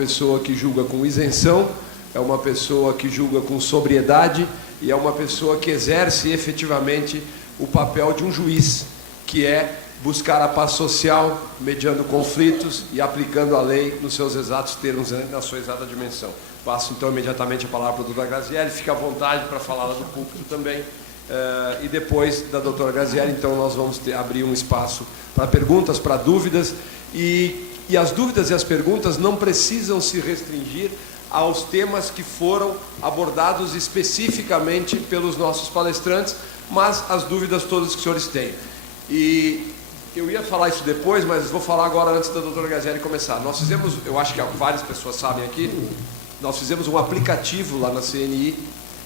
pessoa que julga com isenção, é uma pessoa que julga com sobriedade e é uma pessoa que exerce efetivamente o papel de um juiz, que é buscar a paz social, mediando conflitos e aplicando a lei nos seus exatos termos, na sua exata dimensão. Passo então imediatamente a palavra para a doutora Graziele, fica à vontade para falar lá do púlpito também. E depois da doutora Graziele, então, nós vamos abrir um espaço para perguntas, para dúvidas, e as dúvidas e as perguntas não precisam se restringir aos temas que foram abordados especificamente pelos nossos palestrantes, mas as dúvidas todas que os senhores têm. E eu ia falar isso depois, mas vou falar agora antes da doutora Graziele começar. Nós fizemos, eu acho que várias pessoas sabem aqui, nós fizemos um aplicativo lá na CNI,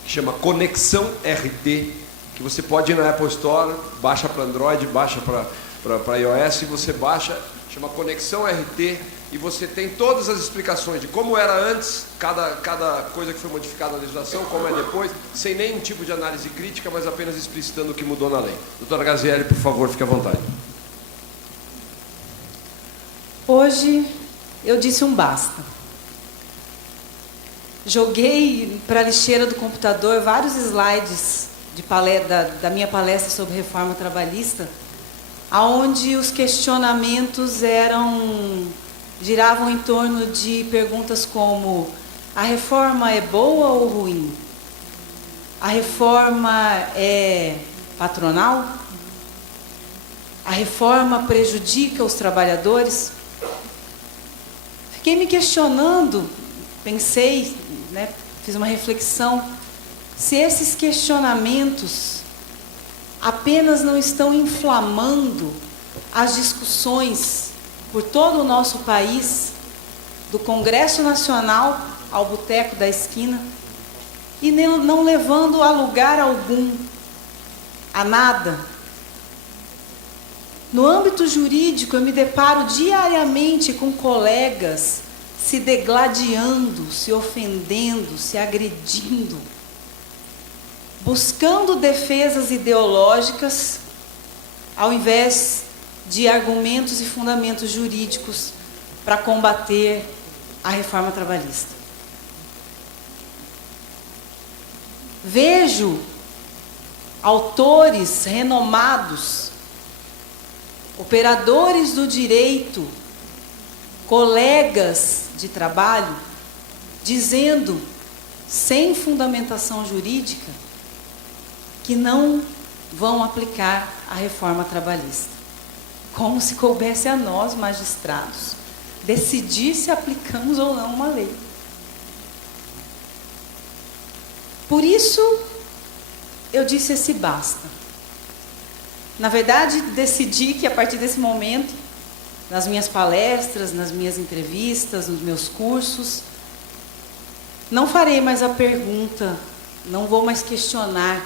que chama Conexão RT, que você pode ir na Apple Store, baixa para Android, baixa para iOS, e você baixa, chama Conexão RT, e você tem todas as explicações de como era antes, cada coisa que foi modificada na legislação, como é depois, sem nenhum tipo de análise crítica, mas apenas explicitando o que mudou na lei. Doutora Graziele, por favor, fique à vontade. Hoje eu disse um basta. Joguei para a lixeira do computador vários slides da minha palestra sobre reforma trabalhista, onde os questionamentos giravam em torno de perguntas como: a reforma é boa ou ruim? A reforma é patronal? A reforma prejudica os trabalhadores? Fiquei me questionando, pensei, fiz uma reflexão, se esses questionamentos apenas não estão inflamando as discussões por todo o nosso país, do Congresso Nacional ao boteco da esquina, e não levando a lugar algum, a nada. No âmbito jurídico, eu me deparo diariamente com colegas se degladiando, se ofendendo, se agredindo, buscando defesas ideológicas, ao invés de argumentos e fundamentos jurídicos para combater a reforma trabalhista. Vejo autores renomados, operadores do direito, colegas de trabalho, dizendo, sem fundamentação jurídica, que não vão aplicar a reforma trabalhista. Como se coubesse a nós, magistrados, decidir se aplicamos ou não uma lei. Por isso, eu disse esse basta. Na verdade, decidi que a partir desse momento, nas minhas palestras, nas minhas entrevistas, nos meus cursos, não farei mais a pergunta, não vou mais questionar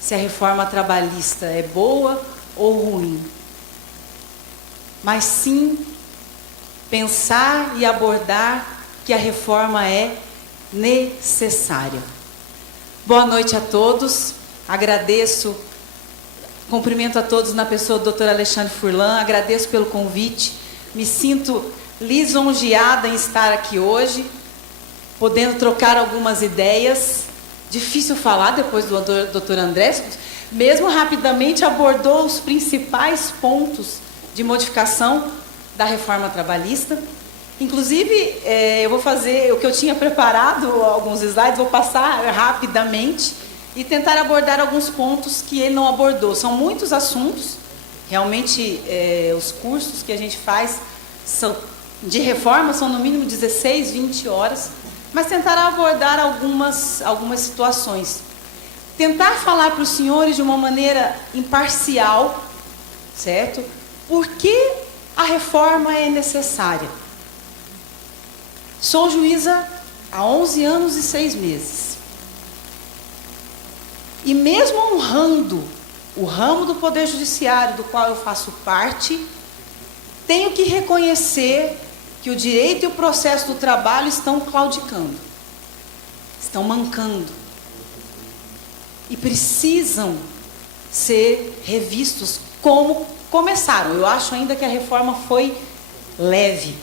se a reforma trabalhista é boa ou ruim, mas sim pensar e abordar que a reforma é necessária. Boa noite a todos, agradeço, cumprimento a todos na pessoa do Dr. Alexandre Furlan, agradeço pelo convite, me sinto lisonjeada em estar aqui hoje, podendo trocar algumas ideias. Difícil falar depois do Dr. André, mesmo rapidamente abordou os principais pontos de modificação da reforma trabalhista. Inclusive, eu vou fazer o que eu tinha preparado, alguns slides, vou passar rapidamente e tentar abordar alguns pontos que ele não abordou. São muitos assuntos, realmente os cursos que a gente faz de reforma são no mínimo 16, 20 horas, mas tentar abordar algumas situações. Tentar falar para os senhores de uma maneira imparcial, certo? Por que a reforma é necessária? Sou juíza há 11 anos e 6 meses. E mesmo honrando o ramo do Poder Judiciário, do qual eu faço parte, tenho que reconhecer que o direito e o processo do trabalho estão claudicando, estão mancando. E precisam ser revistos como começaram. Eu acho ainda que a reforma foi leve.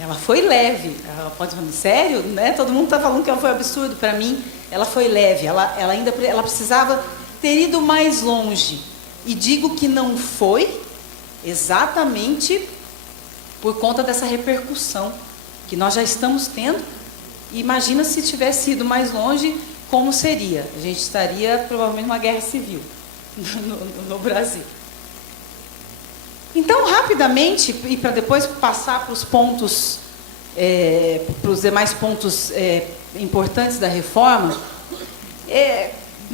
ela foi leve. Ela pode falar, sério? Né? Todo mundo está falando que ela foi absurdo. Para mim, ela foi leve. Ela precisava ter ido mais longe. E digo que não foi exatamente por conta dessa repercussão que nós já estamos tendo. E imagina se tivesse ido mais longe, como seria? A gente estaria provavelmente numa guerra civil no Brasil. Então, rapidamente, e para depois passar para os pontos, para os demais pontos importantes da reforma,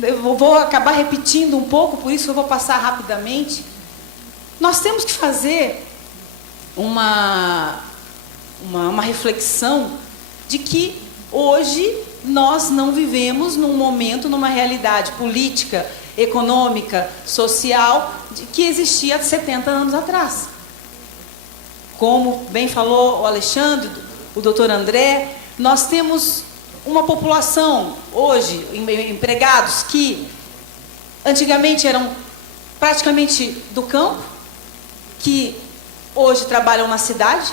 eu vou acabar repetindo um pouco, por isso eu vou passar rapidamente. Nós temos que fazer uma reflexão de que hoje nós não vivemos num momento, numa realidade política, econômica, social, que existia há 70 anos atrás. Como bem falou o Alexandre, o doutor André, nós temos uma população hoje, empregados, que antigamente eram praticamente do campo, que hoje trabalham na cidade.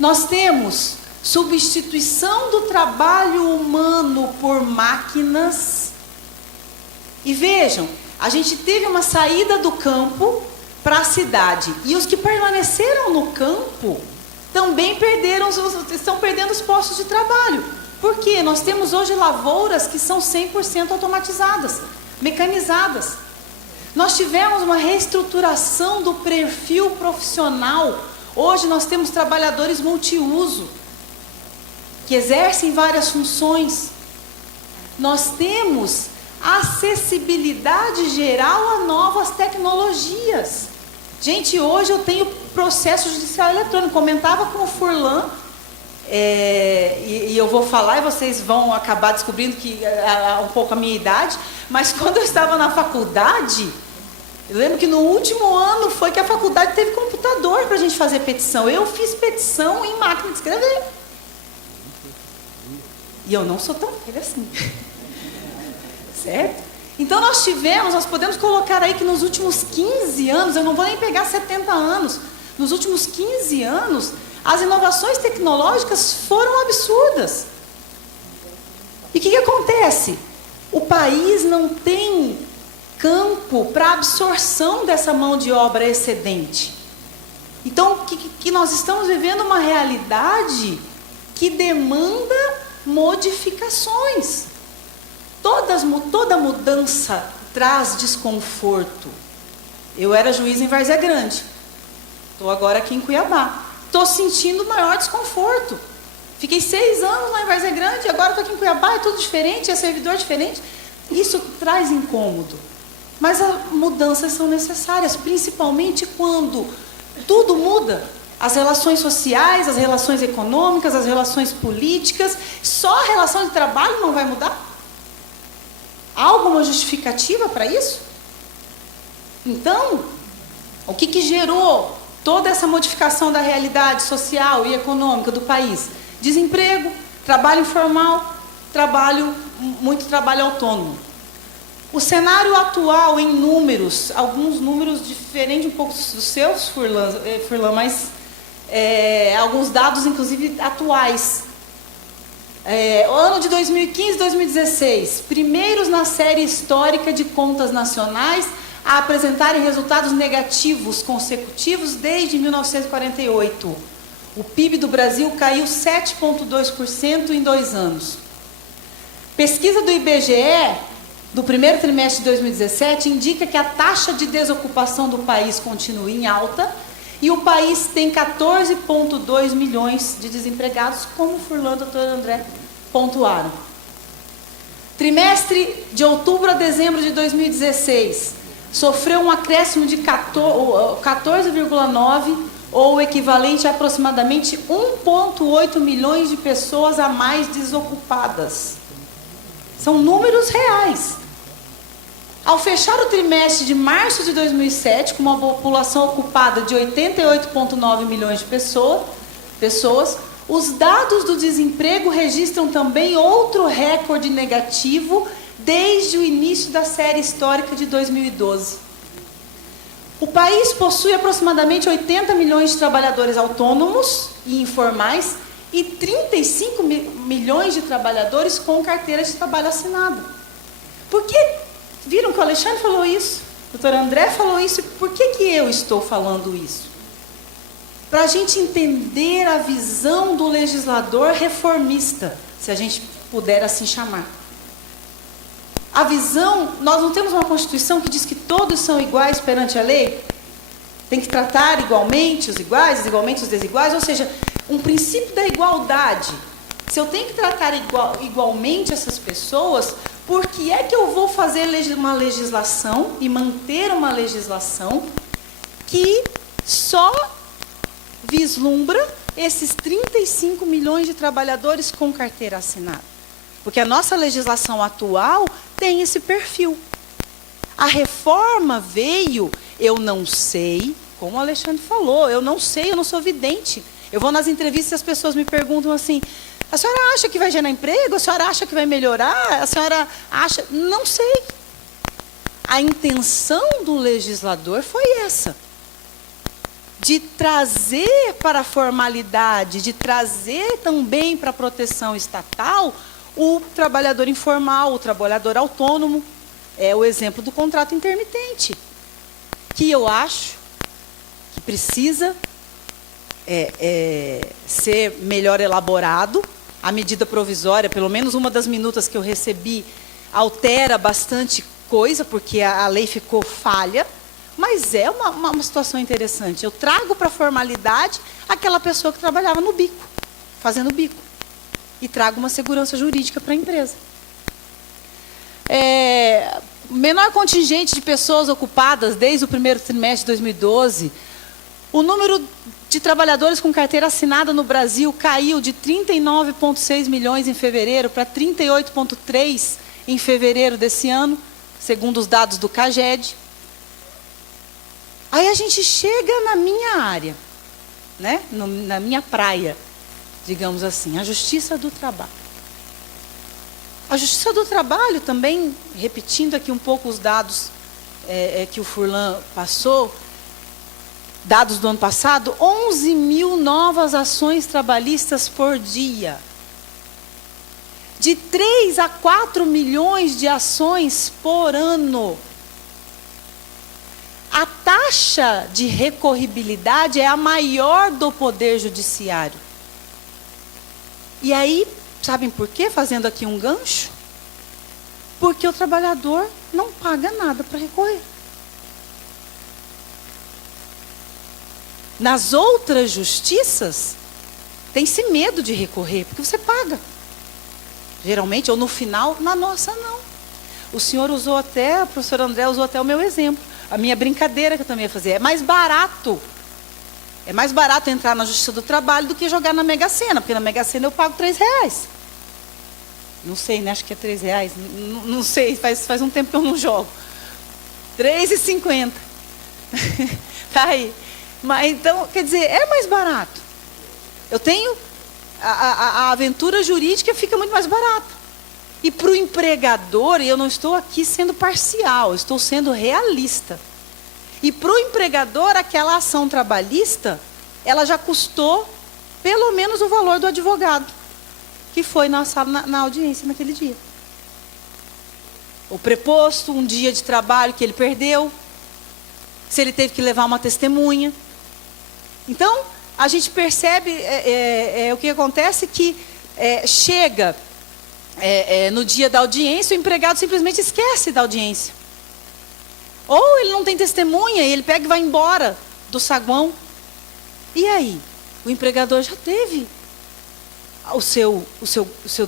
Nós temos substituição do trabalho humano por máquinas. E vejam, a gente teve uma saída do campo para a cidade. E os que permaneceram no campo também estão perdendo os postos de trabalho. Por quê? Nós temos hoje lavouras que são 100% automatizadas, mecanizadas. Nós tivemos uma reestruturação do perfil profissional. Hoje nós temos trabalhadores multiuso, que exercem várias funções. Nós temos acessibilidade geral a novas tecnologias. Gente, hoje eu tenho processo judicial eletrônico. Comentava com o Furlan, e eu vou falar e vocês vão acabar descobrindo que um pouco a minha idade, mas quando eu estava na faculdade, eu lembro que no último ano foi que a faculdade teve computador para a gente fazer petição. Eu fiz petição em máquina de escrever. E eu não sou tão velha assim. Certo? Então nós podemos colocar aí que nos últimos 15 anos, eu não vou nem pegar 70 anos, nos últimos 15 anos, as inovações tecnológicas foram absurdas. E o que acontece? O país não tem campo para absorção dessa mão de obra excedente. Então, que nós estamos vivendo uma realidade que demanda modificações. Toda mudança traz desconforto. Eu era juiz em Várzea Grande. Estou agora aqui em Cuiabá. Estou sentindo maior desconforto. Fiquei 6 anos lá em Várzea Grande, agora estou aqui em Cuiabá, é tudo diferente, é servidor diferente. Isso traz incômodo. Mas as mudanças são necessárias, principalmente quando tudo muda. As relações sociais, as relações econômicas, as relações políticas. Só a relação de trabalho não vai mudar? Há alguma justificativa para isso? Então, o que gerou toda essa modificação da realidade social e econômica do país? Desemprego, trabalho informal, muito trabalho autônomo. O cenário atual em números, alguns números diferentes um pouco dos seus, Furlan, mas alguns dados, inclusive, atuais. O ano de 2015 e 2016, primeiros na série histórica de contas nacionais a apresentarem resultados negativos consecutivos desde 1948. O PIB do Brasil caiu 7,2% em 2 anos. Pesquisa do IBGE, do primeiro trimestre de 2017, indica que a taxa de desocupação do país continua em alta e o país tem 14,2 milhões de desempregados, como o Furlan e o doutor André pontuaram. Trimestre de outubro a dezembro de 2016, sofreu um acréscimo de 14,9, ou o equivalente a aproximadamente 1,8 milhões de pessoas a mais desocupadas. São números reais. Ao fechar o trimestre de março de 2007, com uma população ocupada de 88,9 milhões de pessoas, os dados do desemprego registram também outro recorde negativo desde o início da série histórica de 2012. O país possui aproximadamente 80 milhões de trabalhadores autônomos e informais e 35 milhões de trabalhadores com carteira de trabalho assinada. Por que? Viram que o Alexandre falou isso? O doutor André falou isso. E por que eu estou falando isso? Para a gente entender a visão do legislador reformista, se a gente puder assim chamar. A visão, nós não temos uma Constituição que diz que todos são iguais perante a lei? Tem que tratar igualmente os iguais, igualmente os desiguais, ou seja, um princípio da igualdade. Se eu tenho que tratar igualmente essas pessoas, por que é que eu vou fazer uma legislação e manter uma legislação que só vislumbra esses 35 milhões de trabalhadores com carteira assinada? Porque a nossa legislação atual tem esse perfil. A reforma veio, eu não sei, como o Alexandre falou, eu não sei, eu não sou vidente. Eu vou nas entrevistas e as pessoas me perguntam assim, a senhora acha que vai gerar emprego? A senhora acha que vai melhorar? A senhora acha... Não sei. A intenção do legislador foi essa. De trazer para a formalidade, de trazer também para a proteção estatal o trabalhador informal, o trabalhador autônomo. É o exemplo do contrato intermitente, que eu acho que precisa ser melhor elaborado. A medida provisória, pelo menos uma das minutas que eu recebi, altera bastante coisa, porque a lei ficou falha, mas é uma situação interessante. Eu trago para a formalidade aquela pessoa que trabalhava no bico, fazendo bico, e trago uma segurança jurídica para a empresa. Menor contingente de pessoas ocupadas desde o primeiro trimestre de 2012, o número de trabalhadores com carteira assinada no Brasil caiu de 39,6 milhões em fevereiro para 38,3 em fevereiro desse ano, segundo os dados do CAGED. Aí a gente chega na minha área, né? Na minha praia, digamos assim, a Justiça do Trabalho. A Justiça do Trabalho também, repetindo aqui um pouco os dados que o Furlan passou, dados do ano passado, 11 mil novas ações trabalhistas por dia. De 3 a 4 milhões de ações por ano. A taxa de recorribilidade é a maior do Poder Judiciário. E aí, sabem por quê? Fazendo aqui um gancho. Porque o trabalhador não paga nada para recorrer. Nas outras justiças, tem-se medo de recorrer, porque você paga. Geralmente, ou no final, na nossa não. O senhor usou até, o professor André usou até o meu exemplo. A minha brincadeira que eu também ia fazer. É mais barato. É mais barato entrar na Justiça do Trabalho do que jogar na Mega Sena, porque na Mega Sena eu pago R$3. Não sei, né? Acho que é R$3. Não sei, faz um tempo que eu não jogo. R$3,50. Tá aí. Mas então, quer dizer, é mais barato. Eu tenho a aventura jurídica, fica muito mais barata. E para o empregador, e eu não estou aqui sendo parcial, eu estou sendo realista. E para o empregador, aquela ação trabalhista, ela já custou pelo menos o valor do advogado, que foi na sala, na audiência naquele dia. O preposto, um dia de trabalho que ele perdeu, se ele teve que levar uma testemunha. Então, a gente percebe o que acontece que chega no dia da audiência, o empregado simplesmente esquece da audiência. Ou ele não tem testemunha e ele pega e vai embora do saguão. E aí? O empregador já teve o seu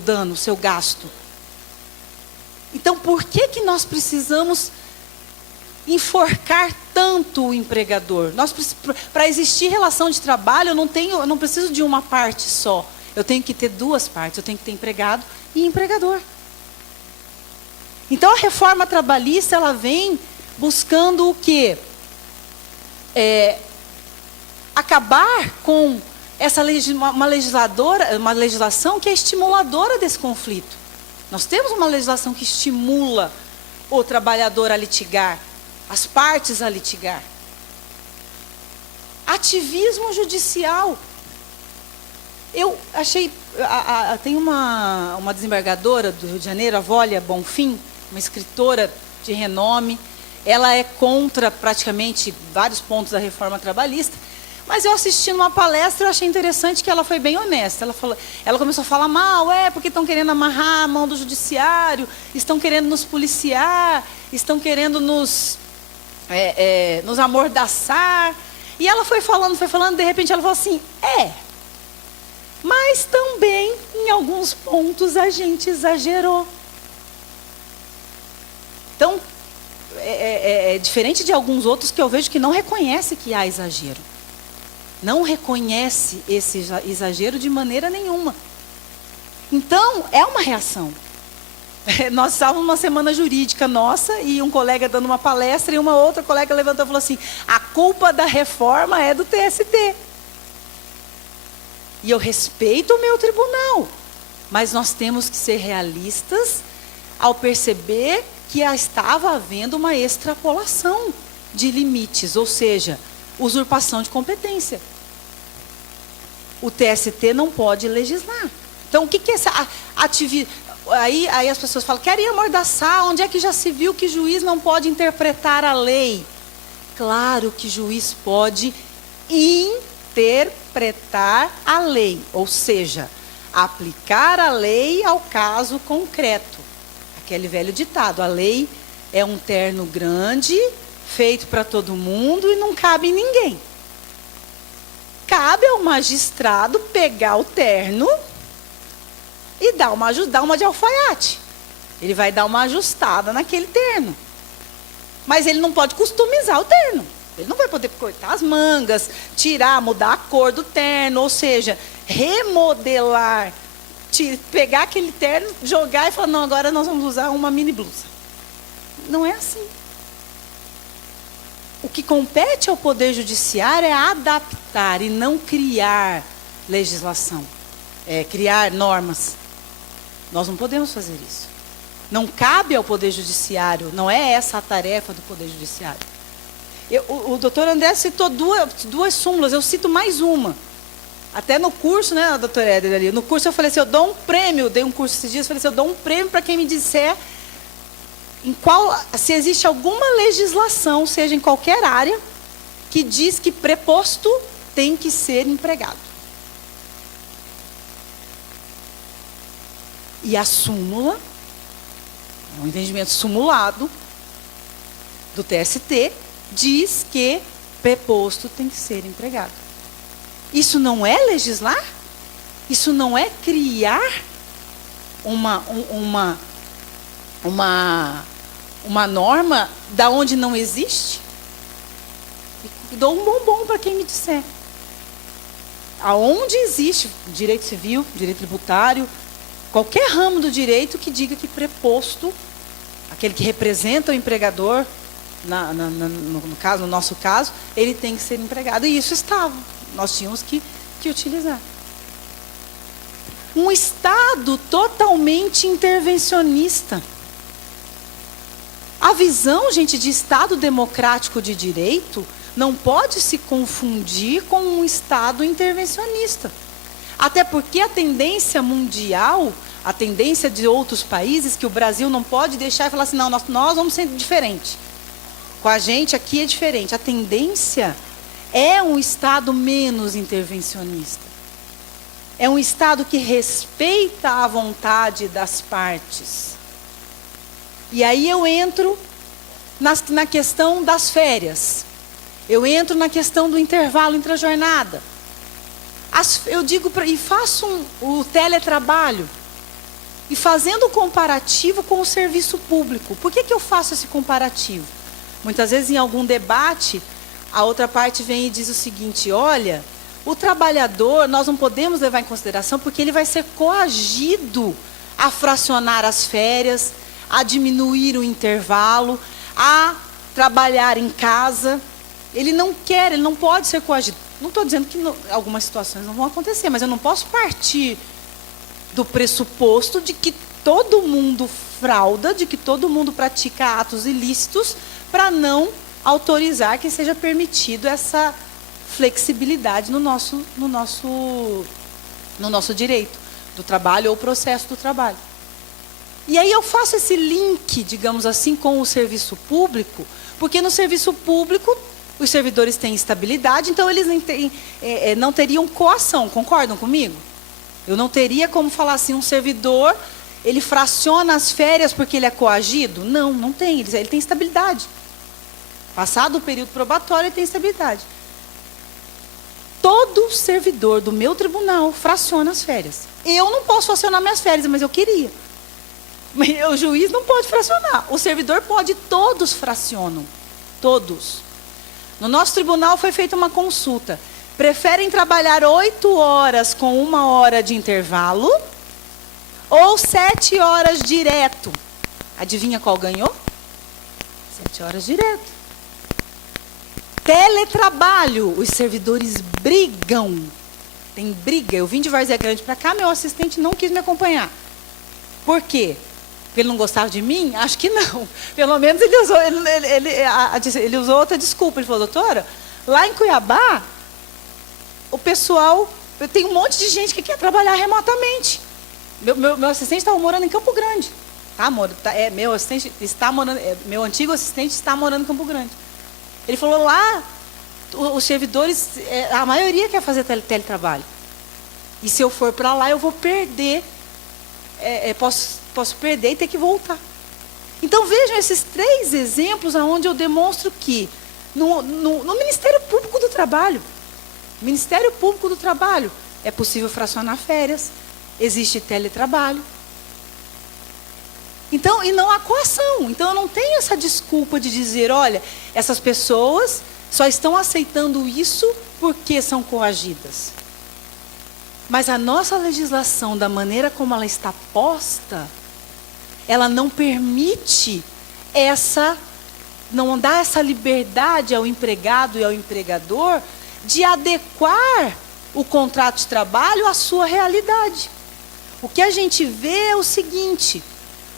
dano, o seu gasto. Então, por que nós precisamos enforcar tanto o empregador? Para existir relação de trabalho, eu não preciso de uma parte só. Eu tenho que ter duas partes. Eu tenho que ter empregado e empregador. Então, a reforma trabalhista, ela vem buscando o quê? Acabar com uma legislação que é estimuladora desse conflito. Nós temos uma legislação que estimula o trabalhador a litigar, as partes a litigar. Ativismo judicial. Eu achei... tem uma desembargadora do Rio de Janeiro, a Vólia Bonfim, uma escritora de renome. Ela é contra praticamente vários pontos da reforma trabalhista. Mas eu assistindo uma palestra, eu achei interessante que ela foi bem honesta. Ela começou a falar mal, porque estão querendo amarrar a mão do judiciário, estão querendo nos policiar, estão querendo nos amordaçar. E ela foi falando, de repente ela falou assim, mas também, em alguns pontos, a gente exagerou. Então, é diferente de alguns outros que eu vejo que não reconhece que há exagero. Não reconhece esse exagero de maneira nenhuma. Então, é uma reação. Nós estávamos numa semana jurídica nossa, e um colega dando uma palestra, e uma outra colega levantou e falou assim, a culpa da reforma é do TST. E eu respeito o meu tribunal, mas nós temos que ser realistas ao perceber que estava havendo uma extrapolação de limites, ou seja, usurpação de competência. O TST não pode legislar. Então, o que é essa atividade? Aí as pessoas falam, querem amordaçar, onde é que já se viu que juiz não pode interpretar a lei? Claro que juiz pode interpretar a lei, ou seja, aplicar a lei ao caso concreto. Aquele velho ditado, a lei é um terno grande, feito para todo mundo e não cabe em ninguém. Cabe ao magistrado pegar o terno e dar uma de alfaiate. Ele vai dar uma ajustada naquele terno. Mas ele não pode customizar o terno. Ele não vai poder cortar as mangas, mudar a cor do terno, ou seja, remodelar, pegar aquele terno, jogar e falar, não, agora nós vamos usar uma mini blusa. Não é assim. O que compete ao Poder Judiciário é adaptar e não criar legislação, criar normas. Nós não podemos fazer isso. Não cabe ao Poder Judiciário, não é essa a tarefa do Poder Judiciário. O doutor André citou duas súmulas, eu cito mais uma. Até no curso, né, doutor Éder, ali, no curso eu falei assim, eu dou um prêmio, dei um curso esses dias, falei assim, eu dou um prêmio para quem me disser se existe alguma legislação, seja em qualquer área, que diz que preposto tem que ser empregado. E a súmula, um entendimento sumulado do TST, diz que preposto tem que ser empregado. Isso não é legislar? Isso não é criar uma norma da onde não existe? E dou um bombom para quem me disser. Aonde existe direito civil, direito tributário, qualquer ramo do direito que diga que preposto, aquele que representa o empregador, no nosso caso, ele tem que ser empregado. E isso estava. Nós tínhamos que utilizar. Um Estado totalmente intervencionista. A visão, gente, de Estado democrático de direito não pode se confundir com um Estado intervencionista. Até porque a tendência mundial, a tendência de outros países, que o Brasil não pode deixar e falar assim, não, nós vamos ser diferente. Com a gente aqui é diferente. A tendência é um Estado menos intervencionista. É um Estado que respeita a vontade das partes. E aí eu entro na questão das férias. Eu entro na questão do intervalo entre a jornada. Eu digo, e faço o teletrabalho. E fazendo o comparativo com o serviço público. Por que eu faço esse comparativo? Muitas vezes em algum debate, a outra parte vem e diz o seguinte, olha, o trabalhador nós não podemos levar em consideração porque ele vai ser coagido a fracionar as férias, a diminuir o intervalo, a trabalhar em casa. Ele não quer, ele não pode ser coagido. Não estou dizendo que algumas situações não vão acontecer, mas eu não posso partir do pressuposto de que todo mundo frauda, de que todo mundo pratica atos ilícitos para não autorizar que seja permitido essa flexibilidade no nosso direito do trabalho ou processo do trabalho. E aí eu faço esse link, digamos assim, com o serviço público, porque no serviço público os servidores têm estabilidade, então eles não teriam coação, concordam comigo? Eu não teria como falar assim, um servidor, ele fraciona as férias porque ele é coagido? Não, não tem, ele tem estabilidade. Passado o período probatório, ele tem estabilidade. Todo servidor do meu tribunal fraciona as férias. Eu não posso fracionar minhas férias, mas eu queria. O juiz não pode fracionar. O servidor pode, todos fracionam. Todos. No nosso tribunal foi feita uma consulta. Preferem trabalhar 8 horas com 1 hora de intervalo ou 7 horas direto? Adivinha qual ganhou? 7 horas direto. Teletrabalho, os servidores brigam. Tem briga. Eu vim de Várzea Grande para cá, meu assistente não quis me acompanhar. Por quê? Porque ele não gostava de mim? Acho que não. Pelo menos ele usou outra desculpa. Ele falou, doutora, lá em Cuiabá, o pessoal, tem um monte de gente que quer trabalhar remotamente. Meu assistente estava morando em Campo Grande. Meu antigo assistente está morando em Campo Grande. Ele falou, lá, os servidores, a maioria quer fazer teletrabalho. E se eu for para lá, eu vou perder, posso perder e ter que voltar. Então, vejam esses 3 exemplos onde eu demonstro que, no Ministério Público do Trabalho, é possível fracionar férias, existe teletrabalho. Então, e não há coação. Então, eu não tenho essa desculpa de dizer, olha, essas pessoas só estão aceitando isso porque são coagidas. Mas a nossa legislação, da maneira como ela está posta, ela não permite não dá essa liberdade ao empregado e ao empregador de adequar o contrato de trabalho à sua realidade. O que a gente vê é o seguinte: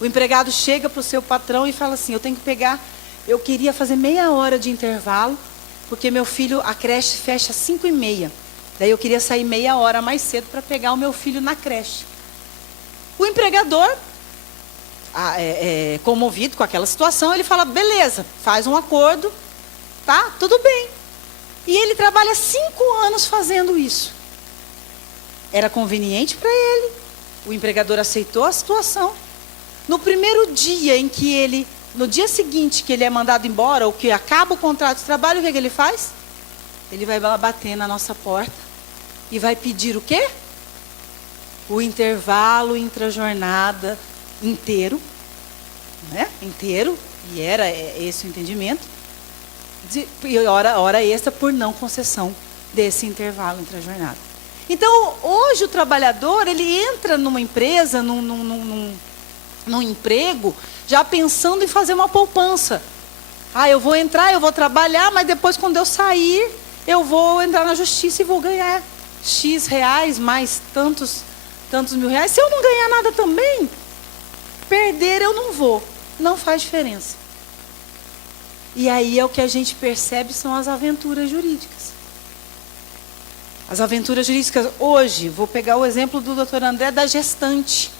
o empregado chega para o seu patrão e fala assim, eu queria fazer meia hora de intervalo, porque meu filho, a creche fecha às 5h30. Daí eu queria sair meia hora mais cedo para pegar o meu filho na creche. O empregador, comovido com aquela situação, ele fala, beleza, faz um acordo, tá? Tudo bem. E ele trabalha 5 anos fazendo isso. Era conveniente para ele. O empregador aceitou a situação. No primeiro dia no dia seguinte que ele é mandado embora, ou que acaba o contrato de trabalho, o que ele faz? Ele vai lá bater na nossa porta e vai pedir o quê? O intervalo intrajornada inteiro, né? Inteiro, e era esse o entendimento, e hora extra por não concessão desse intervalo intrajornada. Então, hoje o trabalhador, ele entra numa empresa, num emprego, já pensando em fazer uma poupança. Eu vou entrar, eu vou trabalhar, mas depois, quando eu sair, eu vou entrar na justiça e vou ganhar X reais, mais tantos mil reais. Se eu não ganhar nada também, perder eu não vou. Não faz diferença. E aí é o que a gente percebe, são as aventuras jurídicas. As aventuras jurídicas, hoje, vou pegar o exemplo do doutor André da gestante.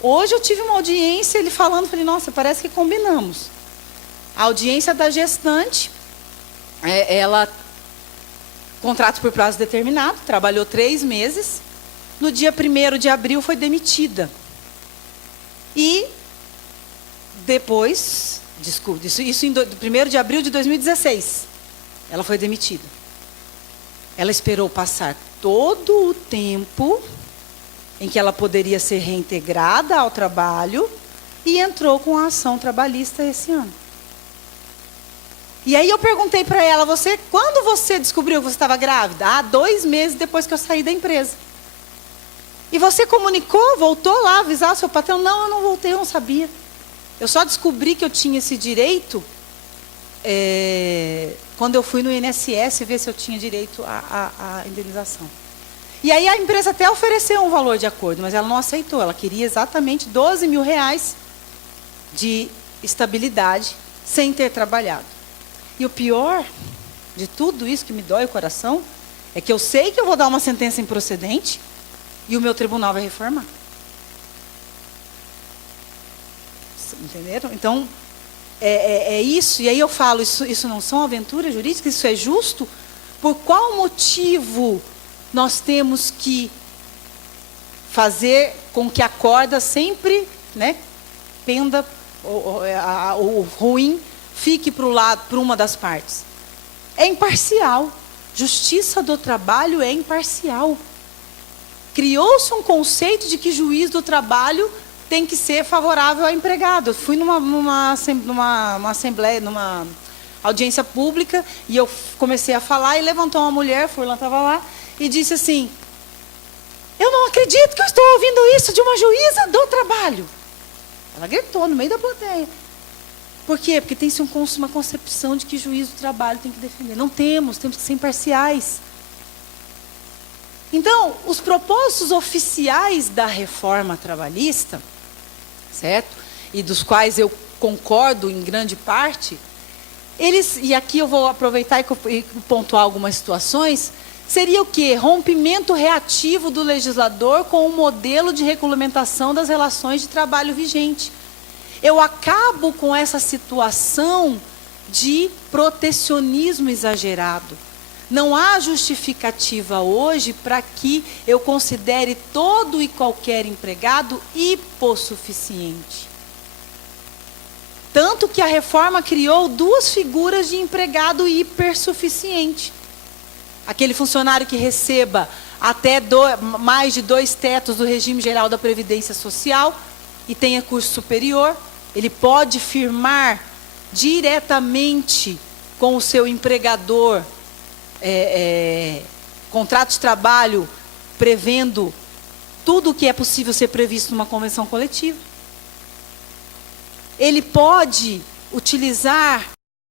Hoje eu tive uma audiência, ele falando, falei, nossa, parece que combinamos. A audiência da gestante, ela, contrato por prazo determinado, trabalhou 3 meses, no dia 1º de abril foi demitida. E depois, isso em 1º de abril de 2016, ela foi demitida. Ela esperou passar todo o tempo em que ela poderia ser reintegrada ao trabalho e entrou com a ação trabalhista esse ano. E aí eu perguntei para ela, quando você descobriu que você estava grávida? 2 meses depois que eu saí da empresa. E você comunicou, voltou lá avisar o seu patrão? Não, eu não voltei, eu não sabia. Eu só descobri que eu tinha esse direito quando eu fui no INSS ver se eu tinha direito à indenização. E aí a empresa até ofereceu um valor de acordo, mas ela não aceitou. Ela queria exatamente 12 mil reais de estabilidade sem ter trabalhado. E o pior de tudo isso que me dói o coração é que eu sei que eu vou dar uma sentença improcedente e o meu tribunal vai reformar. Entenderam? Então, é isso. E aí eu falo, isso não são aventuras jurídicas, isso é justo? Por qual motivo nós temos que fazer com que a corda sempre, né, penda, o ruim fique para o lado, para uma das partes? É imparcial. Justiça do trabalho é imparcial. Criou-se um conceito de que juiz do trabalho tem que ser favorável ao empregado. Eu fui numa assembleia, numa audiência pública, e eu comecei a falar, e levantou uma mulher, Furlan estava lá, e disse assim: eu não acredito que eu estou ouvindo isso de uma juíza do trabalho. Ela gritou no meio da plateia. Por quê? Porque tem-se uma concepção de que juiz do trabalho tem que defender. Não temos que ser imparciais. Então, os propósitos oficiais da reforma trabalhista, certo? E dos quais eu concordo em grande parte, e aqui eu vou aproveitar e pontuar algumas situações, seria o quê? Rompimento reativo do legislador com o modelo de regulamentação das relações de trabalho vigente. Eu acabo com essa situação de protecionismo exagerado. Não há justificativa hoje para que eu considere todo e qualquer empregado hipossuficiente. Tanto que a reforma criou duas figuras de empregado hipersuficiente. Aquele funcionário que receba até mais de 2 tetos do regime geral da Previdência Social e tenha curso superior, ele pode firmar diretamente com o seu empregador contrato de trabalho prevendo tudo o que é possível ser previsto numa convenção coletiva. Ele pode utilizar